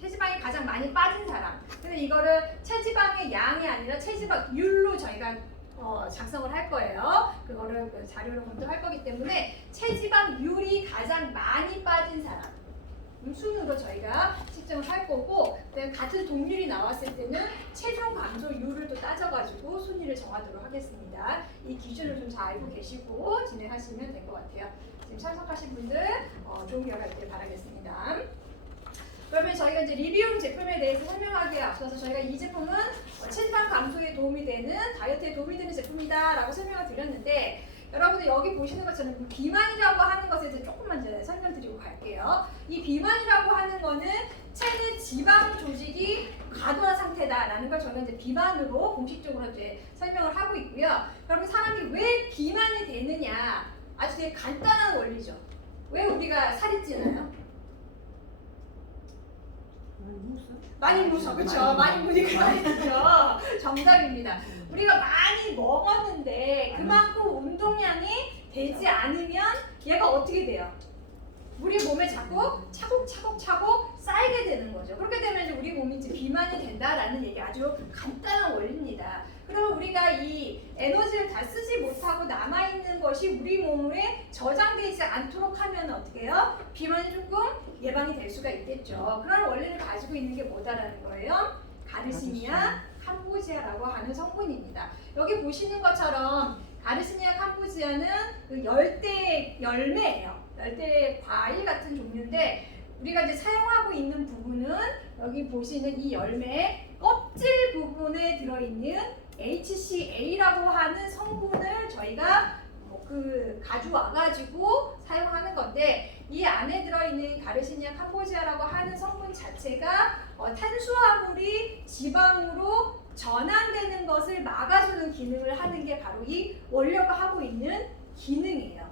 체지방이 가장 많이 빠진 사람. 근데 이거를 체지방의 양이 아니라 체지방률로 저희가 작성을 할 거예요. 그거를 그 자료로 검토할 거기 때문에 체지방률이 가장 많이 빠진 사람 순으로 저희가 측정을 할 거고, 그다음에 같은 동률이 나왔을 때는 체중 감소율을 또 따져가지고 순위를 정하도록 하겠습니다. 이 기준을 좀 잘 알고 계시고 진행하시면 될 것 같아요. 지금 참석하신 분들 좋은 결과 있길 바라겠습니다. 그러면 저희가 이제 리뷰용 제품에 대해서 설명하기에 앞서서 저희가 이 제품은 체지방 감소에 도움이 되는, 다이어트에 도움이 되는 제품이다 라고 설명을 드렸는데, 여러분들 여기 보시는 것처럼 비만이라고 하는 것에 대해서 조금만 제가 설명드리고 갈게요. 이 비만이라고 하는 거는 체내 지방 조직이 과도한 상태다라는 걸 저는 이제 비만으로 공식적으로 이제 설명을 하고 있고요. 그러면 사람이 왜 비만이 되느냐? 아주 되게 간단한 원리죠. 왜 우리가 살이 찌나요? 많이 무서, 그렇죠? 많이 무니까 많이 찌죠. 정답입니다. 우리가 많이 먹었는데 그만큼 운동량이 되지 않으면 얘가 어떻게 돼요? 우리 몸에 자꾸 차곡차곡 쌓이게 되는 거죠. 그렇게 되면 이제 우리 몸이 이제 비만이 된다라는 얘기, 아주 간단한 원리입니다. 그러면 우리가 이 에너지를 다 쓰지 못하고 남아있는 것이 우리 몸에 저장되지 않도록 하면 어떻게 해요? 비만이 조금 예방이 될 수가 있겠죠. 그런 원리를 가지고 있는 게 뭐다라는 거예요? 가르시니아 캄보지아라고 하는 성분입니다. 여기 보시는 것처럼 가르시니아 캄보지아는 그 열대 열매예요. 열대 과일 같은 종류인데, 우리가 이제 사용하고 있는 부분은 여기 보시는 이 열매 껍질 부분에 들어있는 HCA라고 하는 성분을 저희가 가져와가지고 사용하는 건데, 이 안에 들어있는 가르시니아 캄보지아라고 하는 성분 자체가 탄수화물이 지방으로 전환되는 것을 막아주는 기능을 하는 게 바로 이 원료가 하고 있는 기능이에요.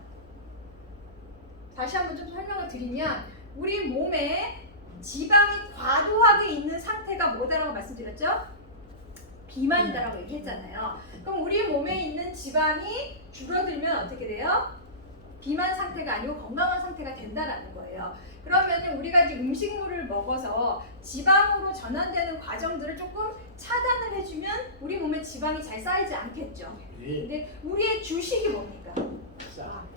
다시 한번 좀 설명을 드리면, 우리 몸에 지방이 과도하게 있는 상태가 뭐다라고 말씀드렸죠? 비만이다라고 얘기했잖아요. 그럼 우리 몸에 있는 지방이 줄어들면 어떻게 돼요? 비만 상태가 아니고 건강한 상태가 된다라는 거예요. 그러면 우리가 이제 음식물을 먹어서 지방으로 전환되는 과정들을 조금 차단을 해주면 우리 몸에 지방이 잘 쌓이지 않겠죠. 근데 우리의 주식이 뭡니까?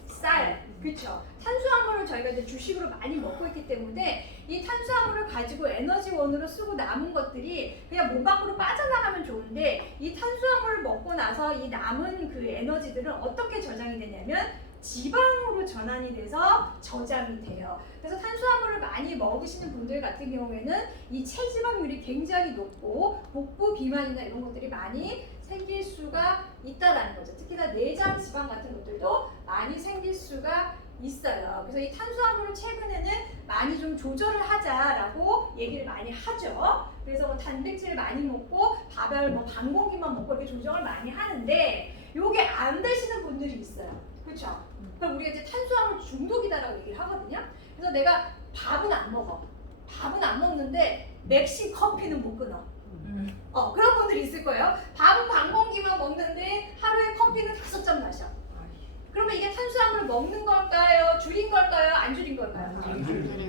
쌀. 그렇죠. 탄수화물을 저희가 이제 주식으로 많이 먹고 있기 때문에 이 탄수화물을 가지고 에너지원으로 쓰고 남은 것들이 그냥 몸 밖으로 빠져나가면 좋은데, 이 탄수화물을 먹고 나서 이 남은 그 에너지들은 어떻게 저장이 되냐면 지방으로 전환이 돼서 저장이 돼요. 그래서 탄수화물을 많이 먹으시는 분들 같은 경우에는 이 체지방률이 굉장히 높고 복부 비만이나 이런 것들이 많이 생길 수가 있다라는 거죠. 특히나 내장 지방 같은 것들도 많이 생길 수가 있어요. 그래서 이 탄수화물을 최근에는 많이 좀 조절을 하자라고 얘기를 많이 하죠. 그래서 뭐 단백질을 많이 먹고 밥을 뭐 반 공기만 먹고 이렇게 조정을 많이 하는데, 요게 안 되시는 분들이 있어요. 그렇죠? 그럼 우리가 이제 탄수화물 중독이다라고 얘기를 하거든요. 그래서 내가 밥은 안 먹어. 밥은 안 먹는데 맥심 커피는 못 끊어. 그런 분들이 있을 거예요. 밥은 반 공기만 먹는데 하루에 커피는 5잔 마셔. 그러면 이게 탄수화물을 먹는 걸까요? 줄인 걸까요? 안 줄인 걸까요?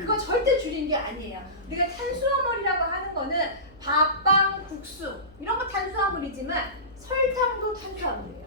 그거 절대 줄인 게 아니에요. 우리가 탄수화물이라고 하는 거는 밥, 빵, 국수 이런 거 탄수화물이지만 설탕도 탄수화물이에요.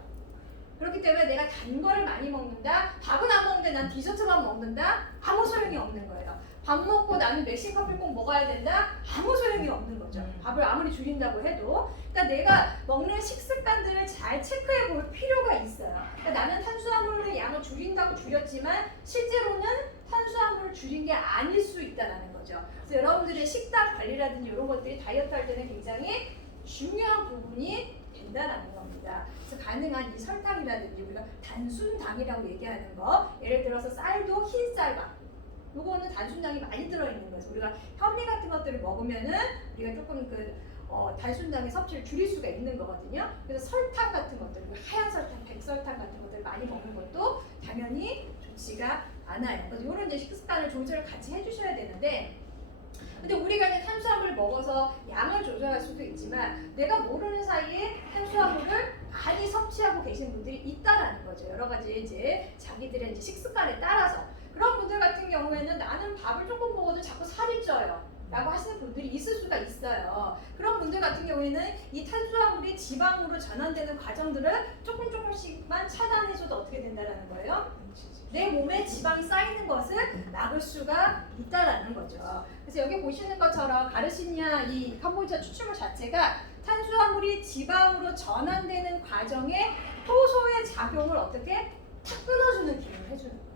그렇기 때문에 내가 단 거를 많이 먹는다, 밥은 안 먹는데 난 디저트만 먹는다, 아무 소용이 없는 거예요. 밥 먹고 나는 맥심 커피 꼭 먹어야 된다, 아무 소용이 없는 거죠. 밥을 아무리 줄인다고 해도. 그러니까 내가 먹는 식습관들을 잘 체크해 볼 필요가 있어요. 그러니까 나는 탄수화물의 양을 줄인다고 줄였지만 실제로는 탄수화물을 줄인 게 아닐 수 있다는 거죠. 그래서 여러분들의 식단 관리라든지 이런 것들이 다이어트 할 때는 굉장히 중요한 부분이 된다는 겁니다. 그래서 가능한 이 설탕이라든지 우리가 단순당이라고 얘기하는 거, 예를 들어서 쌀도 흰 쌀밥, 요거는 단순당이 많이 들어있는 거죠. 우리가 현미 같은 것들을 먹으면은 우리가 조금 단순당의 섭취를 줄일 수가 있는 거거든요. 그래서 설탕 같은 것들, 하얀 설탕, 백설탕 같은 것들 많이 먹는 것도 당연히 좋지가 않아요. 그래서 이런 이제 식습관을 조절을 같이 해주셔야 되는데, 근데 우리가 이제 탄수화물을 먹어서 양을 조절할 수도 있지만 내가 모르는 사이에 탄수화물을 많이 섭취하고 계신 분들이 있다라는 거죠. 여러 가지 이제 자기들의 이제 식습관에 따라서. 그런 분들 같은 경우에는 나는 밥을 조금 먹어도 자꾸 살이 쪄요. 라고 하시는 분들이 있을 수가 있어요. 그런 분들 같은 경우에는 이 탄수화물이 지방으로 전환되는 과정들을 조금씩만 차단해줘도 어떻게 된다는 거예요? 내 몸에 지방이 쌓이는 것을 막을 수가 있다라는 거죠. 그래서 여기 보시는 것처럼 가르시니아 이 캄보디아 추출물 자체가 탄수화물이 지방으로 전환되는 과정에 효소의 작용을 어떻게 탁 끊어주는 기능을 해주는 거예요.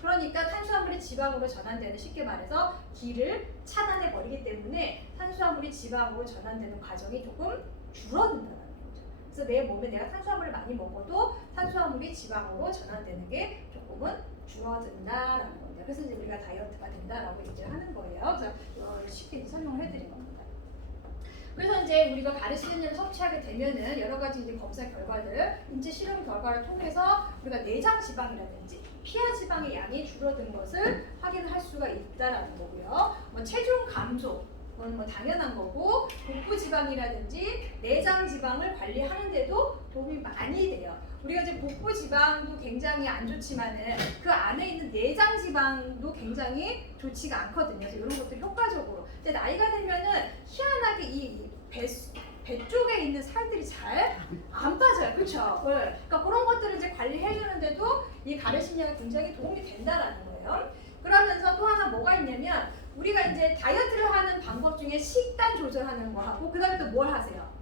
그러니까 탄수화물이 지방으로 전환되는, 쉽게 말해서 길을 차단해 버리기 때문에 탄수화물이 지방으로 전환되는 과정이 조금 줄어든다는 거죠. 그래서 내 몸에 내가 탄수화물을 많이 먹어도 탄수화물이 지방으로 전환되는 게 조금은 줄어든다라는 겁니다. 그래서 이제 우리가 다이어트가 된다라고 얘기를 하는 거예요. 그래서 쉽게 설명을 해드린 겁니다. 그래서 이제 우리가 가르시니아를 섭취하게 되면은 여러 가지 이제 검사 결과들, 인체 실험 결과를 통해서 우리가 내장 지방이라든지 피하 지방의 양이 줄어든 것을 확인할 수가 있다라는 거고요. 뭐 체중 감소, 그건 뭐 당연한 거고, 복부 지방이라든지 내장 지방을 관리하는데도 도움이 많이 돼요. 우리가 이제 복부 지방도 굉장히 안 좋지만은 그 안에 있는 내장 지방도 굉장히 좋지가 않거든요. 그래서 이런 것들 효과적으로. 근데 나이가 들면은 희한하게 이 배 쪽에 있는 살들이 잘 안 빠져요. 그렇죠? 네. 그러니까 그런 것들을 이제 관리해 주는데도 이 가르시니아가 굉장히 도움이 된다라는 거예요. 그러면서 또 하나 뭐가 있냐면 우리가 이제 다이어트를 하는 방법 중에 식단 조절하는 거 하고 그다음에 또 뭘 하세요?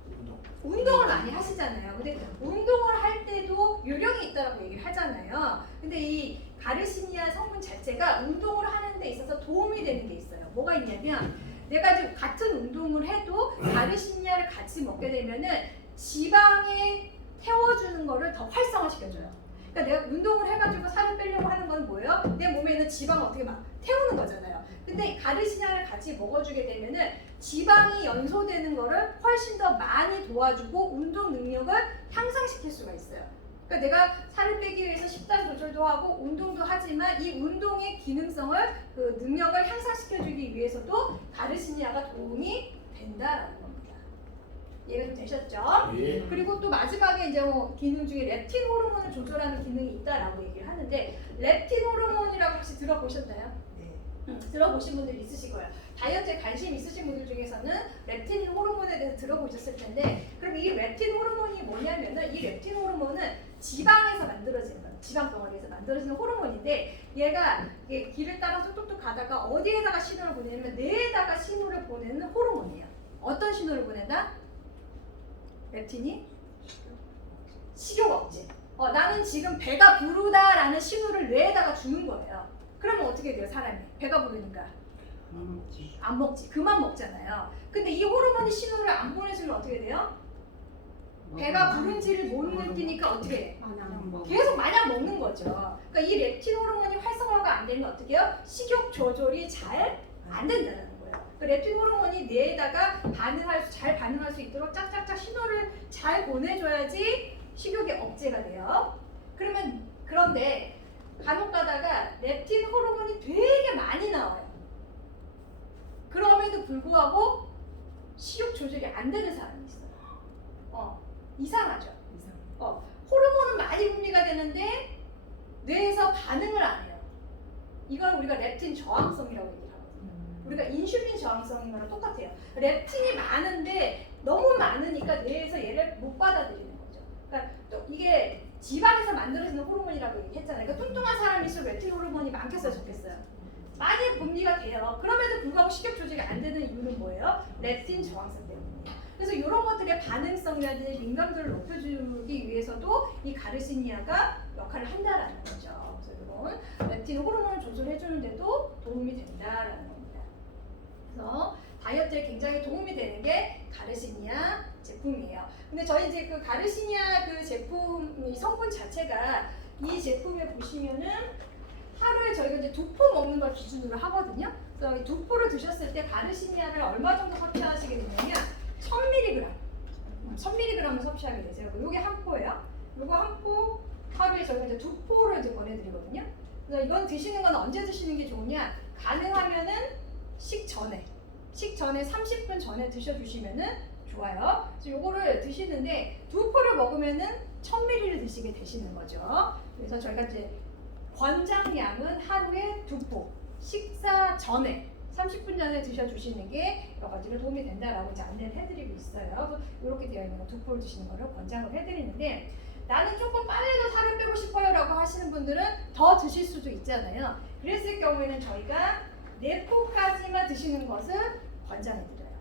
운동을 많이 하시잖아요. 근데 운동을 할 때도 요령이 있다라고 얘기를 하잖아요. 근데 이 가르시니아 성분 자체가 운동을 하는 데 있어서 도움이 되는 게 있어요. 뭐가 있냐면 내가 지금 같은 운동을 해도 가르시니아를 같이 먹게 되면은 지방에 태워주는 거를 더 활성화시켜줘요. 그러니까 내가 운동을 해가지고 살을 빼려고 하는 건 뭐예요? 내 몸에 있는 지방을 어떻게 막 태우는 거잖아요. 근데 가르시니아를 같이 먹어주게 되면은 지방이 연소되는 거를 훨씬 더 많이 도와주고 운동 능력을 향상시킬 수가 있어요. 그러니까 내가 살을 빼기 위해서 식단 조절도 하고 운동도 하지만 이 운동의 기능성을, 그 능력을 향상시켜주기 위해서도 가르시니아가 도움이 된다라는 겁니다. 이해가 좀 되셨죠? 예. 그리고 또 마지막에 이제 뭐 기능 중에 렙틴 호르몬을 조절하는 기능이 있다라고 얘기를 하는데, 렙틴 호르몬이라고 혹시 들어보셨나요? 들어보신 분들 있으실 거예요. 다이어트에 관심 있으신 분들 중에서는 렙틴 호르몬에 대해서 들어보셨을 텐데, 그럼 이 렙틴 호르몬이 뭐냐면은, 이 렙틴 호르몬은 지방에서 만들어지는 거예요. 지방 덩어리에서 만들어지는 호르몬인데, 얘가 길을 따라서 뚝뚝 가다가 어디에다가 신호를 보내냐면 뇌에다가 신호를 보내는 호르몬이에요. 어떤 신호를 보낸다? 렙틴이 식욕 억제. 나는 지금 배가 부르다라는 신호를 뇌에다가 주는 거예요. 그러면 어떻게 돼요, 사람이? 배가 부르니까 안 먹지. 그만 먹잖아요. 근데 이 호르몬이 신호를 안 보내주면 어떻게 돼요? 배가 부른지를 못 느끼니까 어떻게 해? 계속 마냥 먹는 거죠. 그러니까 이 렙틴 호르몬이 활성화가 안 되면 어떻게 해요? 식욕 조절이 잘 안 된다는 거예요. 그 렙틴 호르몬이 뇌에다가 잘 반응할 수 있도록 짝짝짝 신호를 잘 보내줘야지 식욕이 억제가 돼요. 그런데 간혹 가다가 렙틴 호르몬이 되게 많이 나와요. 그럼에도 불구하고 식욕 조절이 안 되는 사람이 있어요. 이상하죠? 호르몬은 많이 분비가 되는데 뇌에서 반응을 안 해요. 이걸 우리가 렙틴 저항성이라고 얘기를 하거든요. 우리가 인슐린 저항성인 거랑 똑같아요. 렙틴이 많은데 너무 많으니까 뇌에서 얘를 못 받아들이는 거죠. 그러니까 또 이게 지방에서 만들어지는 호르몬이라고 얘기했잖아요. 그러니까 뚱뚱한 사람일수록 렙틴 호르몬이 많겠어요, 적겠어요? 많이 분비가 돼요. 그럼에도 불구하고 식욕 조절이 안 되는 이유는 뭐예요? 렙틴 저항성 때문이에요. 그래서 이런 것들의 반응성이라든지 민감도를 높여주기 위해서도 이 가르시니아가 역할을 한다라는 거죠. 그래서 이런 렙틴 호르몬을 조절해주는데도 도움이 된다라는 겁니다. 그래서 다이어트에 굉장히 도움이 되는 게 가르시니아 제품이에요. 근데 저희 이제 그 가르시니아 그 제품, 이 성분 자체가 이 제품에 보시면은 하루에 저희가 이제 2포 먹는 걸 기준으로 하거든요. 그래서 이 2포를 드셨을 때 가르시니아를 얼마 정도 섭취하시게 되냐면 1000mg을 섭취하게 되세요. 요게 한 포예요. 요거 한 포 하루에 저희가 이제 2포를 이제 보내드리거든요. 그래서 이건 드시는 건 언제 드시는 게 좋으냐? 가능하면은 식전에 30분 전에 드셔주시면은 좋아요. 그래서 요거를 드시는데 2포를 먹으면은 1000ml를 드시게 되시는 거죠. 그래서 저희가 이제 권장량은 하루에 2포, 식사 전에 30분 전에 드셔주시는 게 여러 가지로 도움이 된다라고 이제 안내를 해드리고 있어요. 그래서 이렇게 되어 있는 거 2포를 드시는 거를 권장을 해드리는데 나는 조금 빨리도 살을 빼고 싶어요라고 하시는 분들은 더 드실 수도 있잖아요. 그랬을 경우에는 저희가 4포까지만 드시는 것을 권장해드려요.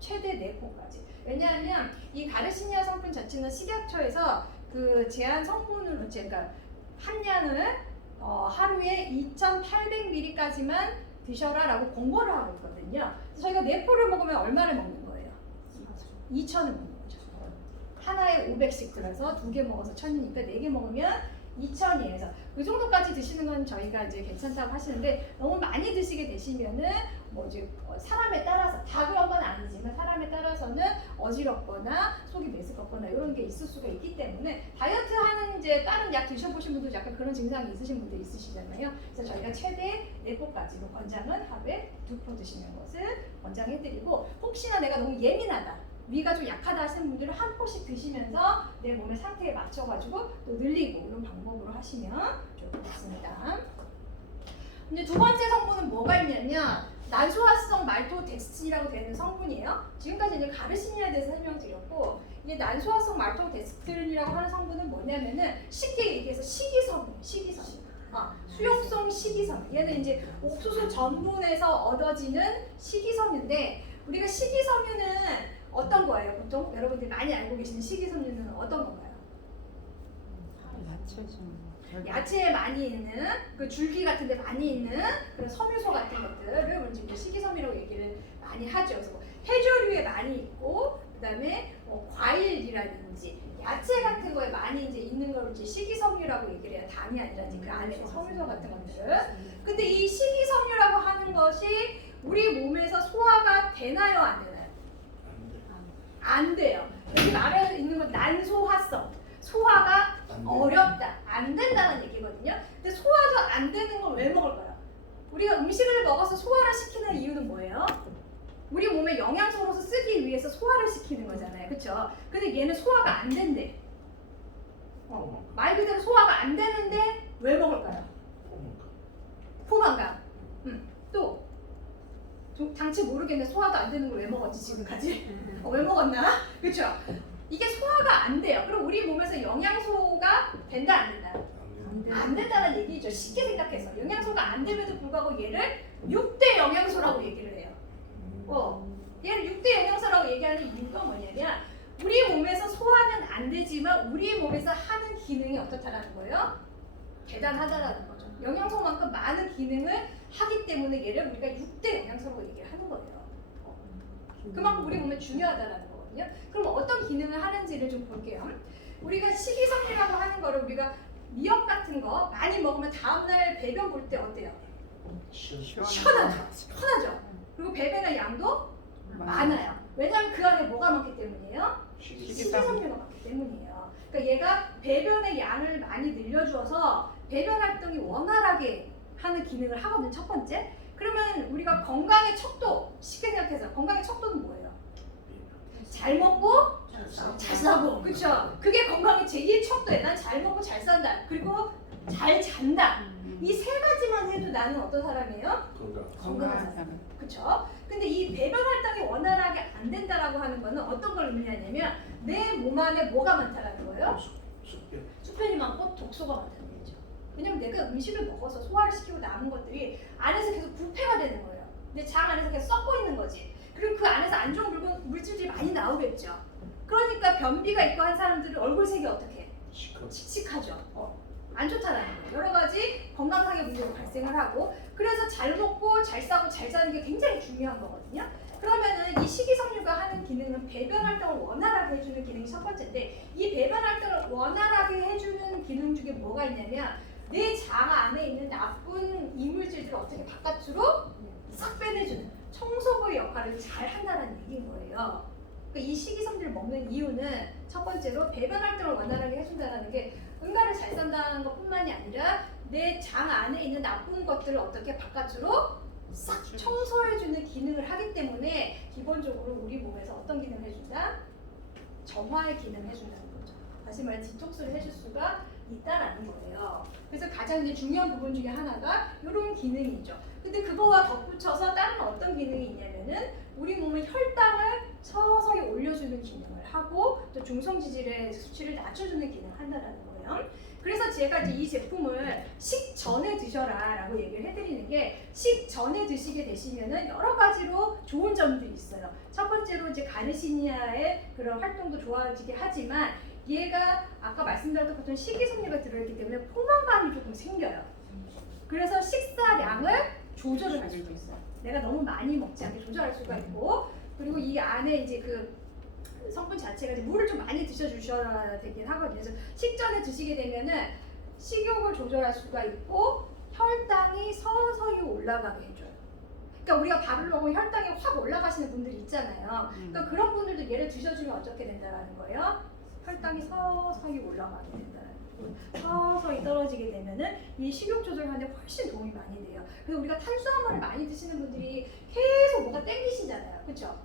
최대 4포까지. 왜냐하면 이 가르시니아 성분 자체는 식약처에서 그 제한 성분으로 그러니까 함량을 하루에 2,800ml까지만 드셔라라고 공고를 하고 있거든요. 그래서 저희가 4포를 먹으면 얼마를 먹는 거예요? 2,000을 먹는 거죠. 하나에 500씩 들어서 2개 먹어서 1,000이니까 4개 먹으면 2,000이에서 그 정도까지 드시는 건 저희가 이제 괜찮다고 하시는데 너무 많이 드시게 되시면은 뭐 이제 사람에 따라서 다 그런 건 아니지만 사람에 따라서는 어지럽거나 속이 메스껍거나 이런 게 있을 수가 있기 때문에 다이어트 하는 이제 다른 약 드셔보신 분도 약간 그런 증상이 있으신 분들 있으시잖아요. 그래서 저희가 최대 4포까지로 권장은 하루에 2포 드시는 것을 권장해드리고 혹시나 내가 너무 예민하다 위가 좀 약하다 하시는 분들은 한 포씩 드시면서 내 몸의 상태에 맞춰가지고 또 늘리고 이런 방법으로 하시면 좋을 것 같습니다. 이제 두 번째 성분은 뭐가 있냐면 난소화성 말토덱스틴이라고 되는 성분이에요. 지금까지 이제 가르시니아에 대해서 설명드렸고 이제 난소화성 말토덱스틴이라고 하는 성분은 뭐냐면은 쉽게 얘기해서 식이섬유예요. 식이섬유. 수용성 식이섬유. 얘는 이제 옥수수 전분에서 얻어지는 식이섬유인데 우리가 식이섬유는 어떤 거예요? 보통 여러분들이 많이 알고 계시는 식이섬유는 어떤 건가요? 야채에 많이 있는 그 줄기 같은 데 많이 있는 그런 섬유소 같은 것들을 이제 식이섬유라고 얘기를 많이 하죠. 그래서 해조류에 많이 있고 그다음에 과일이라든지 야채 같은 거에 많이 이제 있는 걸 이제 식이섬유라고 얘기를 해요. 당이 아니라 그 안에 섬유소 같은 것들. 근데 이 식이섬유라고 하는 것이 우리 몸에서 소화가 되나요, 안 되나요? 안 돼요. 여기 말에 있는 건 난소화성. 소화가 어렵다. 안 된다는 얘기거든요. 근데 소화도 안 되는 걸 왜 먹을까요? 우리가 음식을 먹어서 소화를 시키는 이유는 뭐예요? 우리 몸에 영양소로서 쓰기 위해서 소화를 시키는 거잖아요. 그쵸? 근데 얘는 소화가 안 된대. 말 그대로 소화가 안 되는데 왜 먹을까요? 포만감. 또 당치 모르겠네. 소화도 안 되는 걸 왜 먹었지 지금까지? 왜 먹었나? 그렇죠? 이게 소화가 안 돼요. 그럼 우리 몸에서 영양소가 된다 안 된다? 안 된다는 얘기죠. 쉽게 생각해서 영양소가 안 됨에도 불구하고 얘를 6대 영양소라고 얘기를 해요. 얘를 6대 영양소라고 얘기하는 이유가 뭐냐면 우리 몸에서 소화는 안 되지만 우리 몸에서 하는 기능이 어떻다라는 거예요? 대단하다라는 거죠. 영양소만큼 많은 기능을 하기 때문에 얘를 우리가 6대 영양소라고 얘기를 하는 거예요. 그만큼 우리 몸에 중요하다라는 거거든요. 그럼 어떤 기능을 하는지를 좀 볼게요. 우리가 식이섬유라고 하는 거를 우리가 미역 같은 거 많이 먹으면 다음날 배변 볼 때 어때요? 시원하죠. 그리고 배변의 양도 많아요. 왜냐하면 그 안에 뭐가 많기 때문이에요? 식이섬유가 많기 때문이에요. 그러니까 얘가 배변의 양을 많이 늘려주어서 배변 활동이 원활하게 하는 기능을 하거든요. 첫 번째. 그러면 우리가 건강의 척도, 쉽게 생각해서 건강의 척도는 뭐예요? 잘 먹고 잘 사고, 그렇죠? 그게 건강의 제2의 척도예요. 난 잘 먹고 잘 산다. 그리고 잘 잔다. 이 세 가지만 해도 나는 어떤 사람이에요? 건강한 사람. 그렇죠? 근데 이 배변 활동이 원활하게 안 된다라고 하는 거는 어떤 걸 의미하냐면 내 몸 안에 뭐가 많다라는 거예요? 수변이 많고 독소가 많다는 거죠. 왜냐면 내가 음식을 먹어서 소화를 시키고 남은 것들이 안에서 계속 부패가 되는 거예요. 내 장 안에서 계속 썩고 있는 거지. 그리고 그 안에서 안 좋은 물질들이 많이 나오겠죠. 그러니까 변비가 있고 한 사람들은 얼굴색이 어떻게? 칙칙하죠. 안 좋다라는 거예요. 여러 가지 건강상의 문제가 발생을 하고 그래서 잘 먹고 잘 싸고 잘 사는 게 굉장히 중요한 거거든요. 그러면은 이 식이섬유가 하는 기능은 배변 활동을 원활하게 해주는 기능이 첫 번째인데 이 배변 활동을 원활하게 해주는 기능 중에 뭐가 있냐면 내 장 안에 있는 나쁜 이물질들을 어떻게 바깥으로 싹 빼내주는 청소부의 역할을 잘 한다는 얘기인 거예요. 그러니까 이 식이섬유를 먹는 이유는 첫 번째로 배변 활동을 원활하게 해준다는 게 응가를 잘 산다는 것뿐만이 아니라 내 장 안에 있는 나쁜 것들을 어떻게 바깥으로 싹 청소해주는 기능을 하기 때문에 기본적으로 우리 몸에서 어떤 기능을 해준다? 정화의 기능을 해준다는 거죠. 다시 말해 디톡스를 해줄 수가 있다라는 거예요. 그래서 가장 이제 중요한 부분 중에 하나가 이런 기능이죠. 근데 그거와 덧붙여서 다른 어떤 기능이 있냐면은 우리 몸의 혈당을 서서히 올려주는 기능을 하고 또 중성 지질의 수치를 낮춰주는 기능을 한다는 거예요. 그래서 제가 이제 이 제품을 식전에 드셔라라고 얘기를 해드리는 게 식전에 드시게 되시면은 여러 가지로 좋은 점들이 있어요. 첫 번째로 이제 가르시니아의 그런 활동도 좋아지게 하지만 얘가 아까 말씀드렸던 것처럼 식이섬유가 들어있기 때문에 포만감이 조금 생겨요. 그래서 식사량을 조절을 할 수가 있어요. 내가 너무 많이 먹지 않게 조절할 수가 있고 그리고 이 안에 이제 그 성분 자체가 이제 물을 좀 많이 드셔주셔야 되긴 하거든요. 그래서 식전에 드시게 되면은 식욕을 조절할 수가 있고 혈당이 서서히 올라가게 해줘요. 그러니까 우리가 밥을 먹으면 혈당이 확 올라가시는 분들이 있잖아요. 그러니까 그런 분들도 얘를 드셔주면 어떻게 된다는 거예요? 혈당이 서서히 올라가게 된다는 거예요. 서서히 떨어지게 되면은 이 식욕 조절하는데 훨씬 도움이 많이 돼요. 그래서 우리가 탄수화물을 많이 드시는 분들이 계속 뭔가 땡기시잖아요. 그렇죠?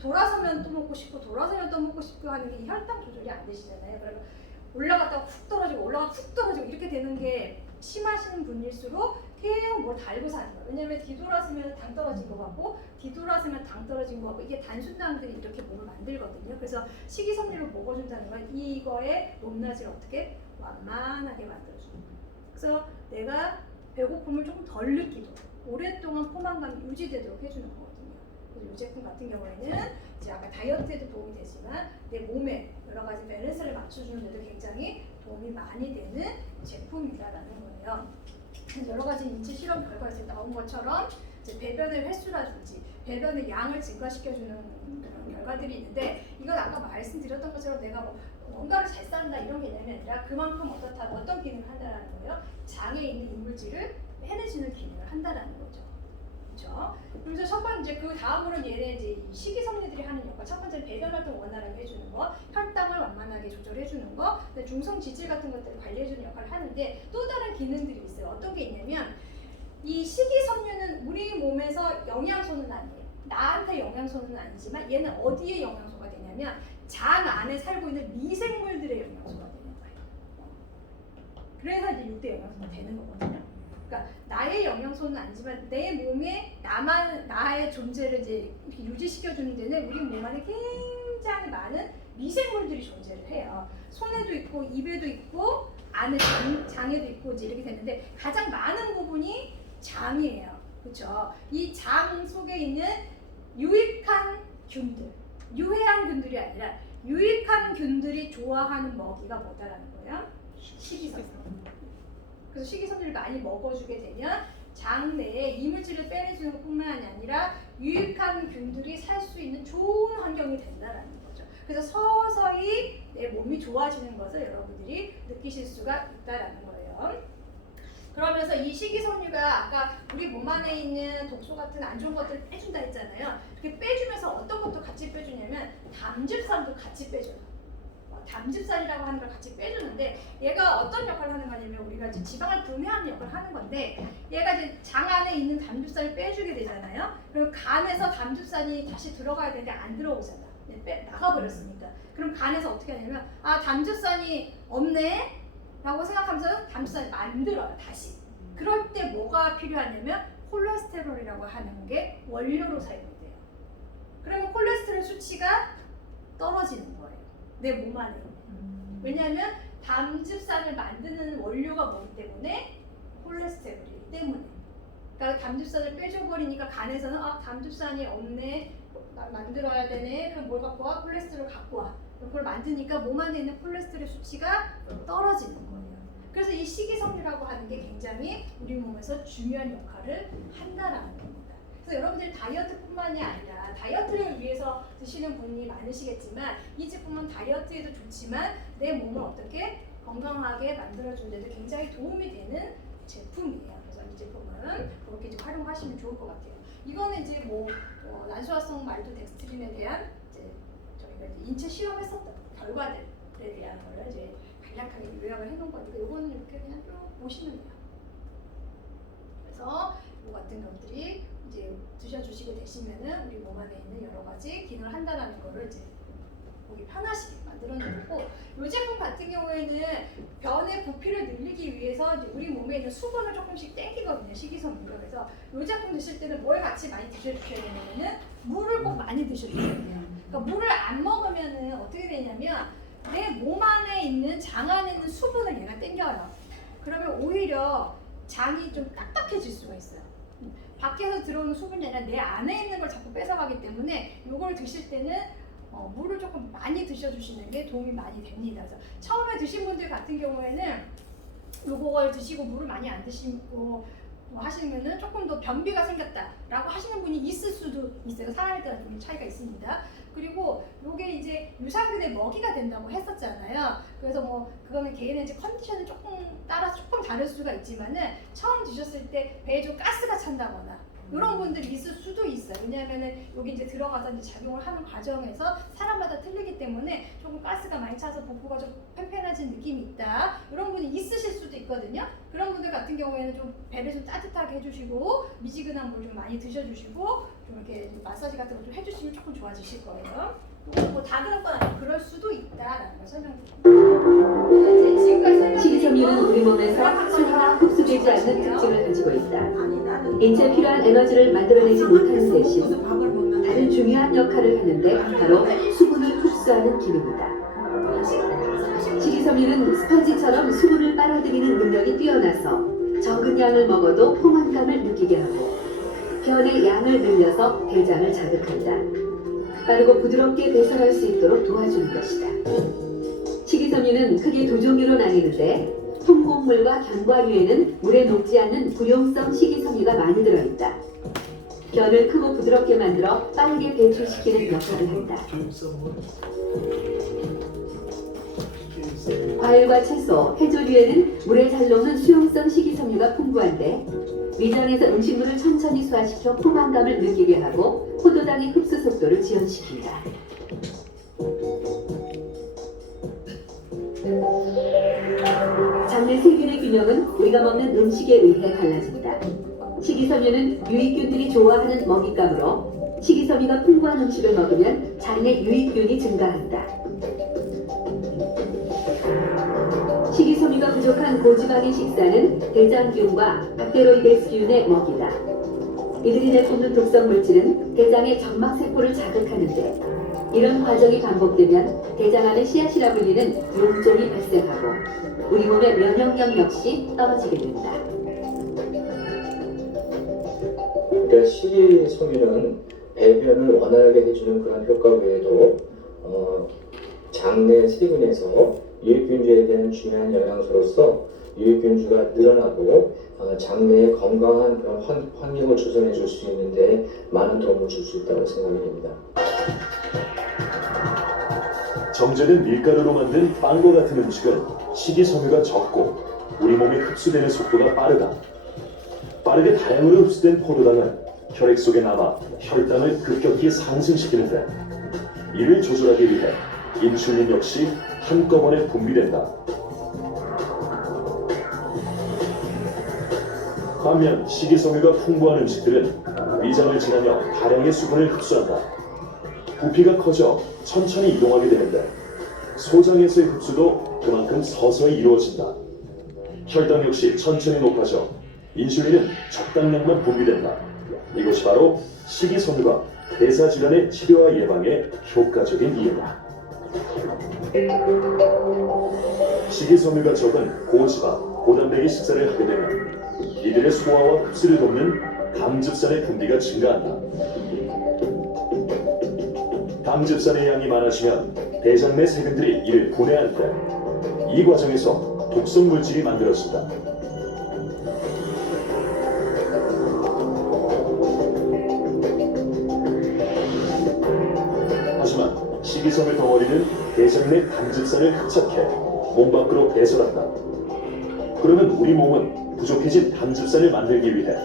돌아서면 또 먹고 싶고 돌아서면 또 먹고 싶고 하는 게 이 혈당 조절이 안 되시잖아요. 그러면 올라갔다가 훅 떨어지고 올라갔다가 훅 떨어지고 이렇게 되는 게 심하신 분일수록 계속 뭘 달고 사는 거예요. 왜냐면 뒤돌아서면 당 떨어진 거 같고 뒤돌아서면 당 떨어진 거 같고 이게 단순당들이 이렇게 몸을 만들거든요. 그래서 식이섬유를 먹어준다는 건 이거의 높낮이를 어떻게 완만하게 만들어주는 거예요. 그래서 내가 배고픔을 조금 덜 느끼도록 오랫동안 포만감이 유지되도록 해주는 거거든요. 이 제품 같은 경우에는 이제 아까 다이어트에도 도움이 되지만 내 몸에 여러 가지 밸런스를 맞춰주는 데도 굉장히 도움이 많이 되는 제품이라는 거예요. 여러 가지 인체 실험 결과에서 나온 것처럼 이제 배변의 횟수라든지 배변의 양을 증가시켜주는 그런 결과들이 있는데 이건 아까 말씀드렸던 것처럼 내가 뭐 뭔가를 잘 쌓는다 이런 개념이 아니라 그만큼 어떤 기능을 한다는 거예요. 장에 있는 이물질을 빼내주는 기능을 한다는 거죠. 그렇죠? 그래서 첫 번째 그 다음으로는 얘네 이제 식이섬유들이 하는 역할. 첫 번째는 배변 활동 원활하게 해주는 거, 혈당을 완만하게 조절해주는 거, 중성 지질 같은 것들을 관리해주는 역할을 하는데 또 다른 기능들이 있어요. 어떤 게 있냐면 이 식이섬유는 우리 몸에서 영양소는 아니에요. 나한테 영양소는 아니지만 얘는 어디에 영양소가 되냐면 장 안에 살고 있는 미생물들의 영양소가 되는 거예요. 그래서 이제 6대 영양소가 되는 거거든요. 그러니까 나의 영양소는 아니지만 내 몸에 나의 존재를 이제 이렇게 유지시켜주는 데는 우리 몸 안에 굉장히 많은 미생물들이 존재를 해요. 손에도 있고 입에도 있고 안에 장에도 있고 이제 이렇게 되는데 가장 많은 부분이 장이에요. 그렇죠? 이 장 속에 있는 유익한 균들, 유해한 균들이 아니라 유익한 균들이 좋아하는 먹이가 뭐다라는 거예요? 식이섬유. 그래서 식이섬유를 많이 먹어주게 되면 장 내에 이물질을 빼내주는 것뿐만이 아니라 유익한 균들이 살 수 있는 좋은 환경이 된다는 거죠. 그래서 서서히 내 몸이 좋아지는 것을 여러분들이 느끼실 수가 있다는 거예요. 그러면서 이 식이섬유가 아까 우리 몸 안에 있는 독소 같은 안 좋은 것들을 빼준다 했잖아요. 이렇게 빼주면서 어떤 것도 같이 빼주냐면 담즙산도 같이 빼줘요. 담즙산이라고 하는 걸 같이 빼주는데 얘가 어떤 역할을 하는 거냐면 우리가 이제 지방을 분해하는 역할을 하는 건데 얘가 이제 장 안에 있는 담즙산을 빼주게 되잖아요. 그럼 간에서 담즙산이 다시 들어가야 되는데 안 들어오잖아. 나가버렸으니까. 그럼 간에서 어떻게 하냐면 아 담즙산이 없네 라고 생각하면서 담즙산을 만들어요 다시. 그럴 때 뭐가 필요하냐면 콜레스테롤이라고 하는 게 원료로 사용이 돼요. 그러면 콜레스테롤 수치가 떨어지는 거예요. 내 몸 안에. 왜냐하면 담즙산을 만드는 원료가 뭐기 때문에 콜레스테롤이기 때문에. 그러니까 담즙산을 빼줘버리니까 간에서는 아 담즙산이 없네, 만들어야 되네. 그럼 뭘 갖고 와? 콜레스테롤 갖고 와. 그걸 만드니까 몸 안에 있는 콜레스테롤 수치가 떨어지는 거예요. 그래서 이 식이섬유라고 하는 게 굉장히 우리 몸에서 중요한 역할을 한다라는 겁니다. 그래서 여러분들이 다이어트뿐만이 아니라 다이어트를 위해서 드시는 분이 많으시겠지만 이 제품은 다이어트에도 좋지만 내 몸을 어떻게 건강하게 만들어주는 데도 굉장히 도움이 되는 제품이에요. 그래서 이 제품은 그렇게 좀 활용하시면 좋을 것 같아요. 이거는 이제 뭐 난소화성 말토덱스트린에 대한 이제 저희가 이제 인체 실험했었던 결과들에 대한 걸 이제 간략하게 요약을 해놓은 거니까 이거는 이렇게 그냥 쭉 보시면 돼요. 그래서 이 같은 것들이 이제 드셔주시게 되시면은 우리 몸 안에 있는 여러 가지 기능을 한다는 거를 이제 보기 편하시게 만들어낸 거고, 이 제품 같은 경우에는 변의 부피를 늘리기 위해서 이제 우리 몸에 있는 수분을 조금씩 땡기거든요, 식이섬유가. 그래서 이 제품 드실 때는 뭘 같이 많이 드셔주셔야 되냐면은 물을 꼭 많이 드셔주셔야 돼요. 그러니까 물을 안 먹으면은 어떻게 되냐면 내 몸 안에 있는 장 안에 있는 수분을 얘가 땡겨요. 그러면 오히려 장이 좀 딱딱해질 수가 있어요. 밖에서 들어오는 수분이 아니라 내 안에 있는 걸 자꾸 뺏어가기 때문에 이걸 드실 때는 물을 조금 많이 드셔주시는 게 도움이 많이 됩니다. 그래서 처음에 드신 분들 같은 경우에는 이걸 드시고 물을 많이 안 드시고 하시면은 조금 더 변비가 생겼다라고 하시는 분이 있을 수도 있어요. 사람에 따라 좀 차이가 있습니다. 그리고 이게 이제 유산균의 먹이가 된다고 했었잖아요. 그래서 뭐 그거는 개인의 이제 컨디션이 조금 따라서 조금 다를 수가 있지만은 처음 드셨을 때 배에 좀 가스가 찬다거나 이런 분들이 있을 수도 있어요. 왜냐하면은 여기 이제 들어가서 이제 작용을 하는 과정에서 사람마다 틀리기 때문에 조금 가스가 많이 차서 복부가 좀 팽팽해진 느낌이 있다. 이런 분이 있으실 수도 있거든요. 그런 분들 같은 경우에는 좀 배를 좀 따뜻하게 해주시고 미지근한 물 좀 많이 드셔주시고 좀 이렇게 마사지 같은 거 좀 해주시면 조금 좋아지실 거예요. 이거는 뭐 다 그럴 건 아니고 그럴 수도 있다라는 걸 설명드립니다. 식이섬유는 우리 몸에서 순화 흡수되지 않는 특징을 가지고 있다. 인체에 필요한 에너지를 만들어내지 못하는 대신 다른 중요한 역할을 하는데 바로 수분을 흡수하는 기능이다. 식이섬유는 스펀지처럼 수분을 빨아들이는 능력이 뛰어나서 적은 양을 먹어도 포만감을 느끼게 하고 변의 양을 늘려서 대장을 자극한다. 빠르고 부드럽게 배설할 수 있도록 도와주는 것이다. 식이섬유는 크게 두 종류로 나뉘는데 통곡물과 견과류에는 물에 녹지 않는 부용성 식이섬유가 많이 들어있다. 변을 크고 부드럽게 만들어 빠르게 배출시키는 역할을 한다. 과일과 채소, 해조류에는 물에 잘 녹는 수용성 식이섬유가 풍부한데 위장에서 음식물을 천천히 소화시켜 포만감을 느끼게 하고 포도당의 흡수 속도를 지연시킨다. 장내 세균의 균형은 우리가 먹는 음식에 의해 달라진다. 식이섬유는 유익균들이 좋아하는 먹잇감으로 식이섬유가 풍부한 음식을 먹으면 장내 유익균이 증가한다. 식이섬유가 부족한 고지방의 식사는 대장균과 박테로이데스균의 먹이다. 이들이 내뿜는 독성 물질은 대장의 점막세포를 자극하는데 이런 과정이 반복되면 대장 안에 씨앗이라 불리는 용종이 발생하고 우리 몸의 면역력 역시 떨어지게 된다. 그러니까 식이섬유는 배변을 원활하게 해주는 그런 효과 외에도 장내 세균에서 유익균주에 대한 중요한 영양소로서 유익균주가 늘어나고 장내에 건강한 그런 환경을 조성해 줄 수 있는데 많은 도움을 줄 수 있다고 생각이 됩니다. 정제된 밀가루로 만든 빵과 같은 음식은 식이섬유가 적고 우리 몸에 흡수되는 속도가 빠르다. 빠르게 다량으로 흡수된 포도당은 혈액 속에 남아 혈당을 급격히 상승시키는데 이를 조절하기 위해 인슐린 역시 한꺼번에 분비된다. 반면 식이섬유가 풍부한 음식들은 위장을 지나며 다량의 수분을 흡수한다. 부피가 커져 천천히 이동하게 되는데 소장에서의 흡수도 그만큼 서서히 이루어진다. 혈당 역시 천천히 높아져 인슐린은 적당량만 분비된다. 이것이 바로 식이섬유가 대사질환의 치료와 예방에 효과적인 이유다. 식이섬유가 적은 고지방, 고단백의 식사를 하게 되면 이들의 소화와 흡수를 돕는 담즙산의 분비가 증가한다. 담즙산의 양이 많아지면 대장 내 세균들이 이를 분해할 때 이 과정에서 독성 물질이 만들어진다. 하지만 식이섬유 덩어리는 대장 내 담즙산을 흡착해 몸 밖으로 배설한다. 그러면 우리 몸은 부족해진 담즙산을 만들기 위해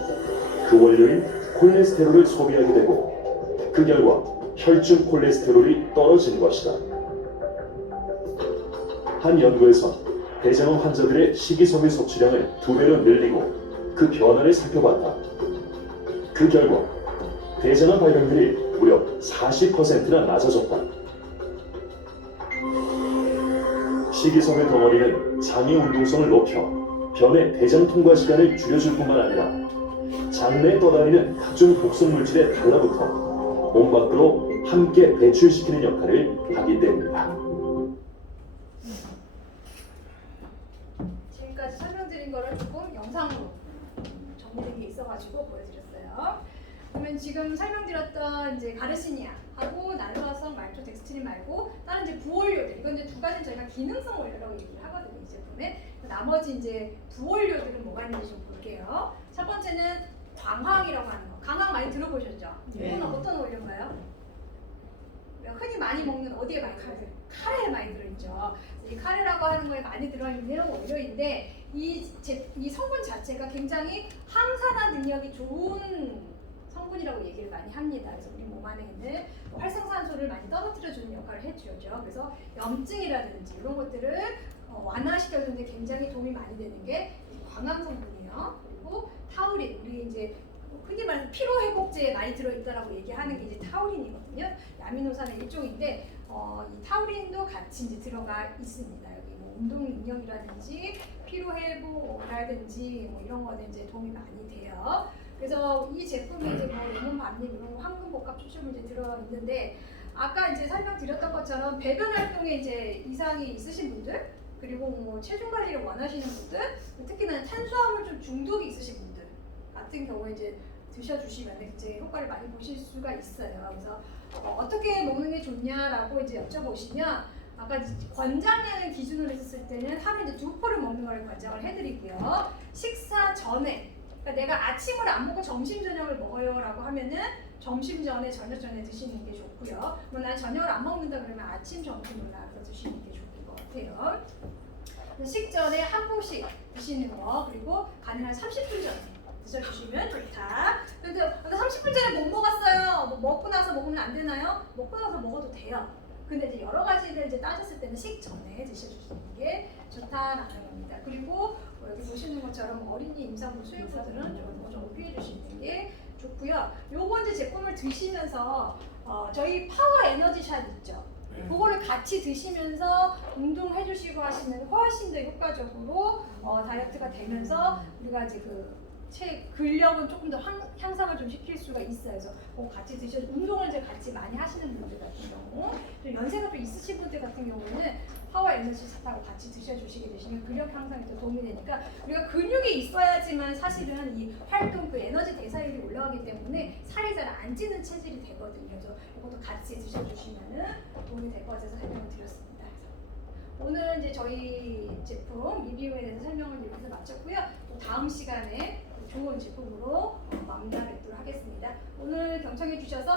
그 원료인 콜레스테롤을 소비하게 되고 그 결과 혈중 콜레스테롤이 떨어지는 것이다. 한 연구에선 대장암 환자들의 식이섬유 섭취량을 2배로 늘리고 그 변화를 살펴봤다. 그 결과 대장암 발병률이 무려 40%나 낮아졌다. 식이섬유 덩어리는 장의 운동성을 높여 변의 대장 통과 시간을 줄여줄 뿐만 아니라 장내에 떠다니는 각종 독성 물질에 달라붙어 몸 밖으로 함께 배출시키는 역할을 하기 때문이다. 지금까지 설명드린 거를 조금 영상으로 정리된 게 있어가지고 보여드렸어요. 그러면 지금 설명드렸던 이제 가르시니아하고 난로화성 말토덱스트린 말고 다른 이제 부원료들, 이건 이제 두 가지는 저희가 기능성 원료라고 얘기를 하거든요, 이 제품에. 나머지 이제 부원료들은 뭐가 있는지 좀 볼게요. 첫 번째는 강황이라고 하는 거. 강황 많이 들어보셨죠? 네. 이건 어떤 원료인가요? 흔히 많이 먹는 어디에 많이 들어있어요? 카레에 많이 들어있죠. 이 카레라고 하는 거에 많이 들어있는 원료인데 이 성분 자체가 굉장히 항산화 능력이 좋은 성분이라고 얘기를 많이 합니다. 그래서 우리 몸 안에 있는 활성산소를 많이 떨어뜨려주는 역할을 해주죠. 그래서 염증이라든지 이런 것들을 완화시켜주는 데 굉장히 도움이 많이 되는 게 광합 성분이에요. 그리고 타우린, 우리 이제 흔히 말해서 피로 회복제에 많이 들어있다라고 얘기하는 게 이제 타우린이거든요. 아미노산의 일종인데 이 타우린도 같이 이제 들어가 있습니다. 여기 뭐 운동 능력이라든지 피로 회복이라든지 뭐 이런 거는 이제 도움이 많이 돼요. 그래서 이 제품이 이제 뭐 레몬 밥잎 이런 거 황금 복합 추출물 이제 들어 있는데 아까 이제 설명드렸던 것처럼 배변 활동에 이제 이상이 있으신 분들 그리고 뭐 체중 관리를 원하시는 분들 특히나 탄수화물 좀 중독이 있으신 분들 같은 경우에 이제 드셔주시면 이제 효과를 많이 보실 수가 있어요. 그래서 어떻게 먹는 게 좋냐라고 이제 여쭤보시면 아까 권장량을 기준으로 했을 때는 하루에 이제 2포를 먹는 걸 권장을 해드리고요. 식사 전에 그러니까 내가 아침을 안 먹고 점심 저녁을 먹어요라고 하면은 점심 전에 저녁 전에 드시는 게 좋고요. 뭐 난 저녁을 안 먹는다 그러면 아침 점심을 나눠서 드시는 게 좋을 것 같아요. 식전에 한 포씩 드시는 거 그리고 가능한 30분 전에 드셔주시면 좋다. 근데 30분 전에 못 먹었어요. 뭐 먹고 나서 먹으면 안 되나요? 먹고 나서 먹어도 돼요. 근데 이제 여러 가지를 이제 따졌을 때는 식전에 드셔주시는 게 좋다라는 겁니다. 그리고 여기 보시는 것처럼 어린이 임산부 수유부들은 좀 피해 주시는 게 좋고요. 요거 이제 제품을 드시면서 저희 파워 에너지 샷 있죠. 그거를 같이 드시면서 운동해 주시고 하시면 훨씬 더 효과적으로 다이어트가 되면서 우리가 이제 근력은 조금 더 향상을 좀 시킬 수가 있어요. 그래서 같이 운동을 이제 같이 많이 하시는 분들 같은 경우, 그리고 연세가 좀 있으신 분들 같은 경우는 파워 에너지 샷하고 같이 드셔주시게 되시면 근력 향상에 도 도움이 되니까 우리가 근육이 있어야지만 사실은 이 활동 에너지 대사율이 올라가기 때문에 살이 잘 안 찌는 체질이 되거든요. 그래서 이것도 같이 드셔주시면 도움이 될 것 같아서 설명을 드렸습니다. 오늘 이제 저희 제품 리뷰에 대해서 설명을 여기서 마쳤고요. 또 다음 시간에 좋은 제품으로 만나 뵙도록 하겠습니다. 오늘 경청해 주셔서